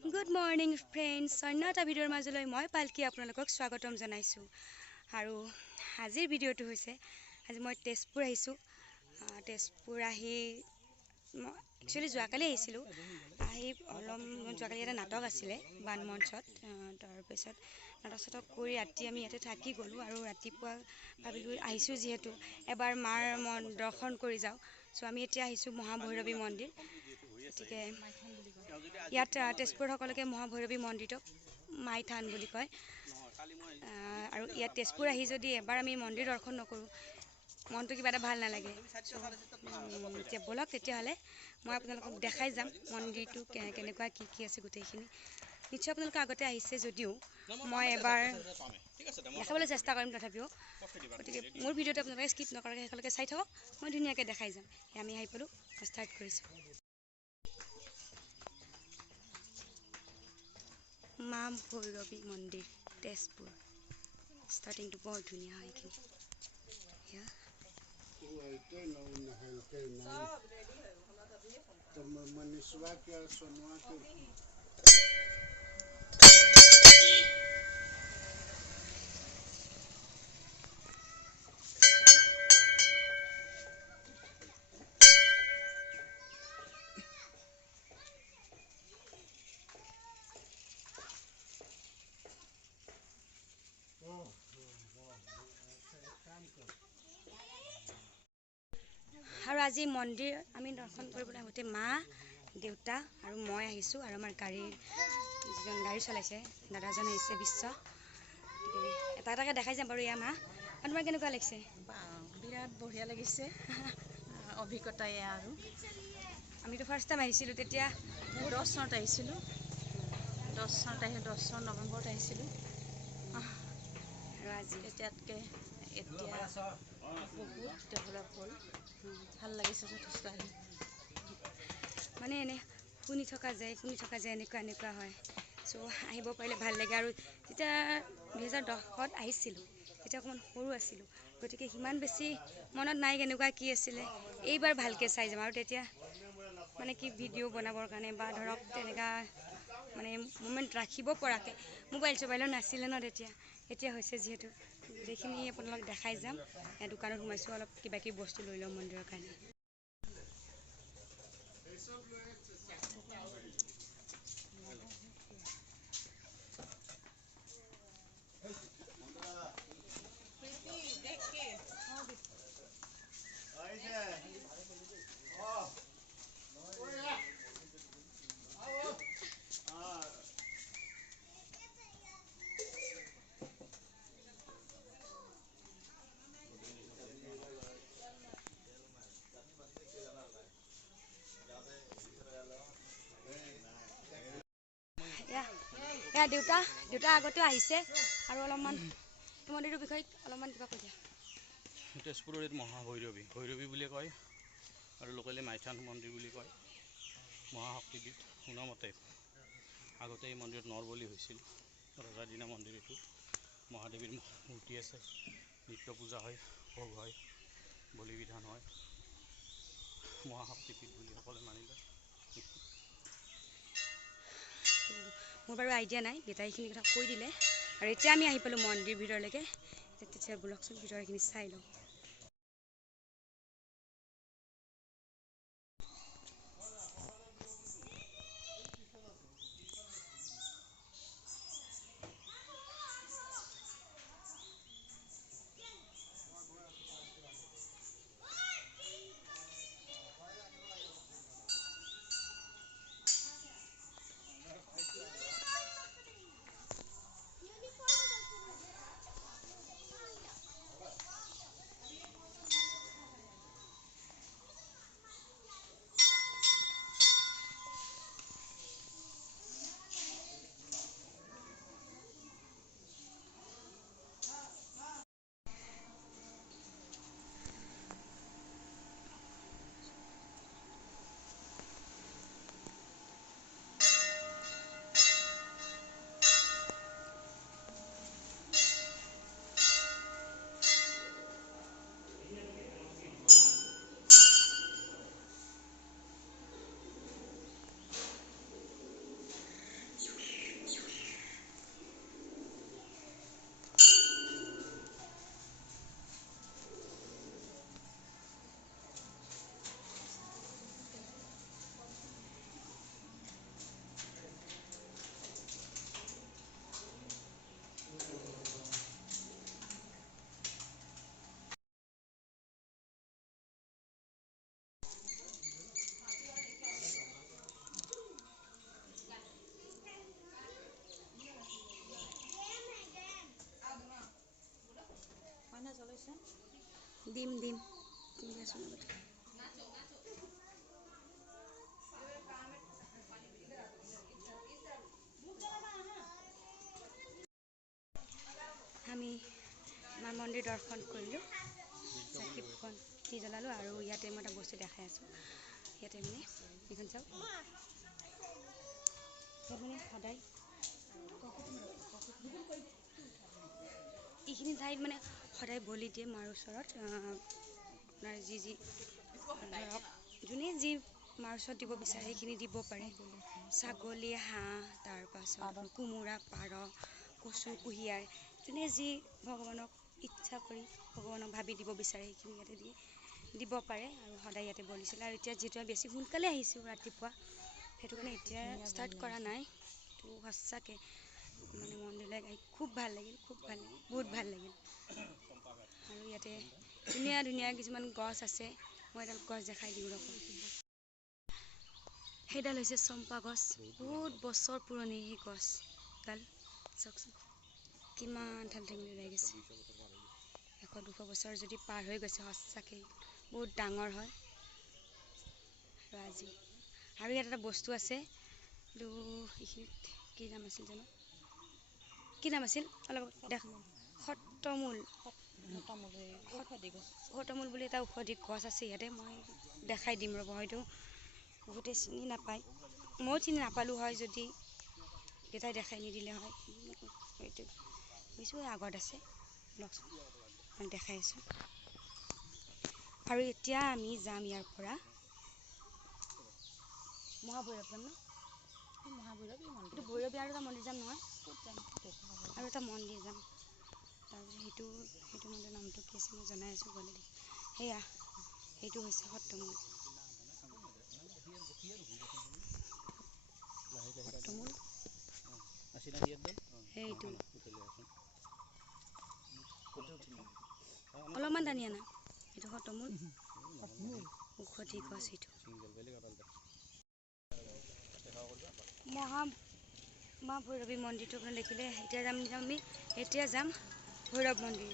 Good morning friends. অন্য এটা ভিডিঅ'ৰ মাজলৈ মই পালকি আপোনালোকক স্বাগতম জনাইছোঁ। আৰু আজিৰ ভিডিঅ'টো হৈছে আজি মই তেজপুৰ আহিছোঁ। তেজপুৰ আহি একচুৱেলি যোৱাকালি আহিছিলোঁ। আহি যোৱাকালি এটা নাটক আছিলে বান মঞ্চত। তাৰপিছত নাটক কৰি ৰাতি আমি ইয়াতে থাকি গ'লোঁ আৰু ৰাতিপুৱা ভাবিলোঁ আহিছোঁ যিহেতু এবাৰ মাৰ দৰ্শন কৰি যাওঁ। চ' আমি এতিয়া আহিছোঁ মহাভৈৰৱী মন্দিৰ। গতিকে ইয়াত তেজপুৰৰ সকলোকে মহাভৈৰৱী মন্দিৰটোক মাই থান বুলি কয়। আৰু ইয়াত তেজপুৰ আহি যদি এবাৰ আমি মন্দিৰ দৰ্শন নকৰোঁ মনটো কিবা এটা ভাল নালাগে। এতিয়া ব'লক তেতিয়াহ'লে মই আপোনালোকক দেখাই যাম মন্দিৰটো কেনেকুৱা কি আছে গোটেইখিনি। নিশ্চয় আপোনালোকে আগতে আহিছে যদিও মই এবাৰ দেখাবলৈ চেষ্টা কৰিম তথাপিও। গতিকে মোৰ ভিডিঅ'টো আপোনালোকে স্কিপ নকৰাকৈ শেষলৈকে চাই থাকক, মই ধুনীয়াকৈ দেখাই যাম। আমি আহি পালোঁ, ষ্টাৰ্ট কৰিছোঁ। মা ভৈৰৱী মন্দিৰ তেজপুৰ। ষ্টাৰ্টিংটো বৰ ধুনীয়া হয় এইখিনি। আৰু আজি মন্দিৰ আমি দৰ্শন কৰিবলৈ আহোঁতে মা, দেউতা আৰু মই আহিছোঁ। আৰু আমাৰ যিজন গাড়ী চলাইছে দাদাজন আহিছে বিশ্ব। এটা এটাকৈ দেখাই যাম বাৰু। এয়া মা, তোমাৰ কেনেকুৱা লাগিছে? বিৰাট বঢ়িয়া লাগিছে অভিজ্ঞতা এয়া। আৰু আমিতো ফাৰ্ষ্ট টাইম আহিছিলোঁ তেতিয়া 10 চনত আহিছিলোঁ। 10 চন নৱেম্বৰত আহিছিলোঁ। আৰু আজি তেতিয়াতকৈ এতিয়া বহুত ডেভেলপ হ'ল। ভাল লাগিছে যথেষ্ট আহি। মানে এনে শুনি থকা যায় এনেকুৱা হয়। চ' আহিব পাৰিলে ভাল লাগে। আৰু যেতিয়া 2010ত আহিছিলোঁ তেতিয়া অকণমান সৰু আছিলোঁ, গতিকে সিমান বেছি মনত নাই কেনেকুৱা কি আছিলে। এইবাৰ ভালকৈ চাই যাম। আৰু তেতিয়া মানে কি ভিডিঅ' বনাবৰ কাৰণে বা ধৰক তেনেকুৱা মানে মুমেণ্ট ৰাখিব পৰাকৈ মোবাইলৰ নাছিলে ন তেতিয়া। এতিয়া হৈছে যিহেতু গোটেইখিনি আপোনালোকক দেখাই যাম। দোকানত সোমাইছোঁ, অলপ কিবাকিবি বস্তু লৈ লওঁ মন্দিৰৰ কাৰণে। এয়া দেউতা আগতেও আহিছে। আৰু অলপমান মন্দিৰটোৰ বিষয়ে অলপমান কিবা কৈ দিয়া। তেজপুৰৰ এই ভৈৰৱী বুলি কয় আৰু লোকেলে মাইথান মন্দিৰ বুলি কয়। মহাশক্তিপীঠ। শুনামতে আগতে এই মন্দিৰত নৰবলি হৈছিল। ৰজাৰ দিনা মন্দিৰ এইটো। মহাদেৱীৰ মূৰ্তি আছে, নিত্য পূজা হয়, ভোগ হয়, বলি বিধান হয়। মহাশক্তিপীঠ বুলি সকলে মানি লয়। মোৰ বাৰু আইডিয়া নাই, দেউতাই এইখিনি কথা কৈ দিলে। আৰু এতিয়া আমি আহি পালোঁ মন্দিৰ ভিতৰলৈকে। তেতিয়া ব'লকচোন ভিতৰখিনি চাই লওঁ। দিম দিয়াচোন আগতে। আমি মা মন্দিৰ দৰ্শন কৰিলোঁ, চাকি বন্তি জ্বলালোঁ আৰু ইয়াতে মই এটা বস্তু দেখাই আছোঁ। ইয়াতে মানে এইখন চাওক, ইয়াত মানে সদায় এইখিনি ঠাইত মানে সদায় বলি দিয়ে মাৰ ওচৰত। আপোনাৰ যি ধৰক যোনে যি মাৰ ওচৰত দিব বিচাৰে সেইখিনি দিব পাৰে। ছাগলী, হাঁহ, তাৰপাছত কোমোৰা, পাৰ, কচু, কুঁহিয়াৰ, যোনে যি ভগৱানক ইচ্ছা কৰি ভগৱানক ভাবি দিব বিচাৰে সেইখিনি ইয়াতে দিব পাৰে। আৰু সদায় ইয়াতে বলি চলে। আৰু এতিয়া যিহেতু বেছি সোনকালে আহিছোঁ ৰাতিপুৱা, সেইটো কাৰণে এতিয়া ষ্টাৰ্ট কৰা নাই। তো সঁচাকৈ মানে মন্দিৰলৈ আহি খুব ভাল লাগিল, বহুত ভাল লাগিল। আৰু ইয়াতে ধুনীয়া ধুনীয়া কিছুমান গছ আছে, মই এডাল গছ দেখাই দিওঁ ৰ'ব। সেইডাল হৈছে চম্পা গছ, বহুত বছৰ পুৰণি সেই গছডাল। চাওকচোন কিমান ঠালঠেঙুলি ওলাই গৈছে, 100-200 বছৰ যদি পাৰ হৈ গৈছে, সঁচাকৈ বহুত ডাঙৰ হয়। আৰু ইয়াত এটা বস্তু আছে, কিন্তু এইখিনিত কি নাম আছিল জানো, কি নাম আছিল অলপ দেখ, সত্ৰমূল বুলি এটা ঔষধি গছ আছে ইয়াতে। মই দেখাই দিম ৰ'ব, হয়তো বহুতে চিনি নাপায়, ময়ো চিনি নাপালোঁ হয় যদি দেউতাই দেখাই নিদিলে হয়। এইটো বুজিছোঁ আগত আছে, লওকচোন মই দেখাই আছোঁ। আৰু এতিয়া আমি যাম ইয়াৰ পৰা মহাভৈৰৱ যাম ন, এইটো ভৈৰৱী আৰু এটা মন্দিৰ যাম নহয়, আৰু এটা মন্দিৰ যাম। তাৰপিছত সেইটো মন্দিৰৰ নামটো কি আছে মই জনাই আছোঁ গ'লে দেখি। সেয়া সেইটো হৈছে সত্ৰমূল। সেইটো অলপমান টানি আনা, এইটো সত্ৰমূল ঔষধি গছ। সেইটো মা ভৈৰৱী মন্দিৰটো আপুনি দেখিলে। এতিয়া যাম ভৈৰৱ মন্দিৰ,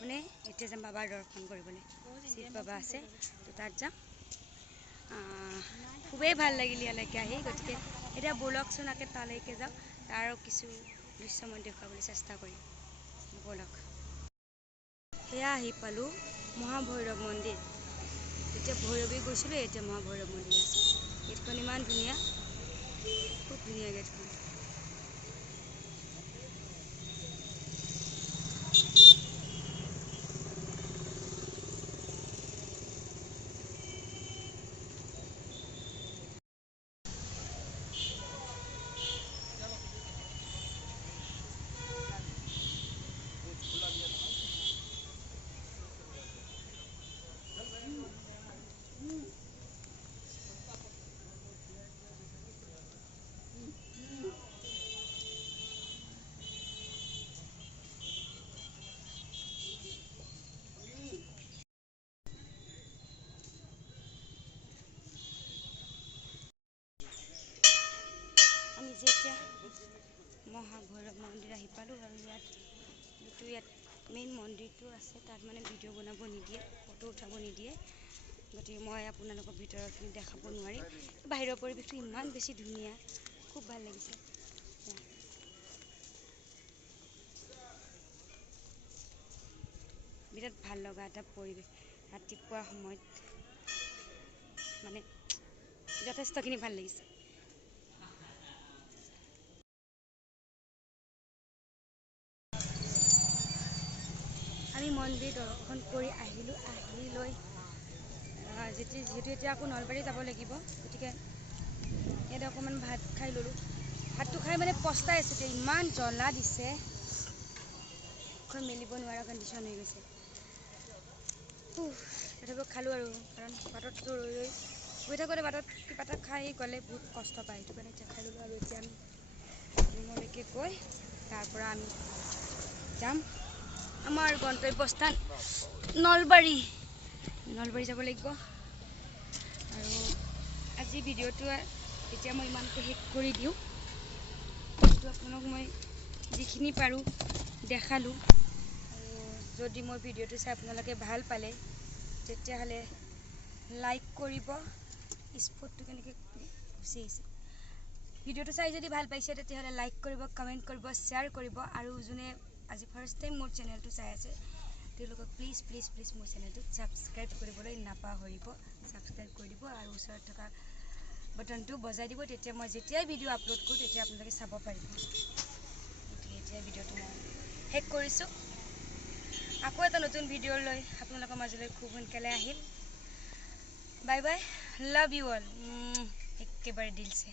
মানে এতিয়া যাম বাবাৰ দৰ্শন কৰিবলৈ। শিৱ বাবা আছে, তো তাত যাম। খুবেই ভাল লাগিল ইয়ালৈকে আহি, গতিকে এতিয়া ব'লকচোন তালৈকে যাওঁ, তাৰ কিছু দৃশ্য মই দেখুৱাবলৈ চেষ্টা কৰিম। ব'লক। সেয়া আহি পালোঁ মহাভৈৰৱ মন্দিৰ। তেতিয়া ভৈৰৱী গৈছিলোঁ, এতিয়া মহাভৈৰৱ মন্দিৰ আছে। গেটখন ইমান ধুনীয়া, খুব ধুনীয়া গেটখন। আমি যেতিয়া মহাভৈৰৱ মন্দিৰ আহি পালোঁ, আৰু ইয়াত মেইন মন্দিৰটো আছে, তাত মানে ভিডিঅ' বনাব নিদিয়ে, ফটো উঠাব নিদিয়ে, গতিকে মই আপোনালোকক ভিতৰৰখিনি দেখাব নোৱাৰিম। বাহিৰৰ পৰিৱেশটো ইমান বেছি ধুনীয়া, খুব ভাল লাগিছে। বিৰাট ভাল লগা এটা পৰিৱেশ, ৰাতিপুৱা সময়ত মানে যথেষ্টখিনি ভাল লাগিছে। আমি মন্দিৰ দৰ্শন কৰি আহিলোঁ, আহি লৈ যিহেতু এতিয়া আকৌ নলবাৰী যাব লাগিব, গতিকে ইয়াতে অকণমান ভাত খাই ল'লোঁ। ভাতটো খাই মানে পস্তাই আছোঁ, এতিয়া ইমান জ্বলা দিছে, মেলিব নোৱাৰা কণ্ডিশ্যন হৈ গৈছে। তথাপিও খালোঁ আৰু, কাৰণ বাটততো গৈ থাকোঁতে বাটত কিবা এটা খাই গ'লে বহুত কষ্ট পায়, সেইটো কাৰণে এতিয়া খাই ল'লোঁ। আৰু এতিয়া আমি ৰুমলৈকে গৈ তাৰ পৰা আমি যাম আমাৰ গন্তব্যস্থান নলবাৰী যাব লাগিব। আৰু আজি ভিডিঅ'টো এতিয়া মই ইমানতে শেষ কৰি দিওঁ। আপোনালোক মই যিখিনি পাৰোঁ দেখালোঁ, আৰু যদি মোৰ ভিডিঅ'টো চাই আপোনালোকে ভাল পালে তেতিয়াহ'লে লাইক কৰিব। স্পটটো কেনেকৈ গুচি আহিছে। ভিডিঅ'টো চাই যদি ভাল পাইছে তেতিয়াহ'লে লাইক কৰিব, কমেণ্ট কৰিব, শ্বেয়াৰ কৰিব। আৰু যোনে আজি ফাৰ্ষ্ট টাইম মোৰ চেনেলটো চাই আছে তেওঁলোকক প্লিজ প্লিজ প্লিজ মোৰ চেনেলটোত ছাবস্ক্ৰাইব কৰিবলৈ নাপাহৰিব। ছাবস্ক্ৰাইব কৰি দিব আৰু ওচৰত থকা বটনটো বজাই দিব। তেতিয়া মই যেতিয়াই ভিডিঅ' আপলোড কৰোঁ তেতিয়া আপোনালোকে চাব পাৰিব। গতিকে এতিয়া ভিডিঅ'টো মই শেষ কৰিছোঁ। আকৌ এটা নতুন ভিডিঅ' লৈ আপোনালোকৰ মাজলৈ খুব সোনকালে আহিম। Bye bye, love you all, একেবাৰে দিলছে।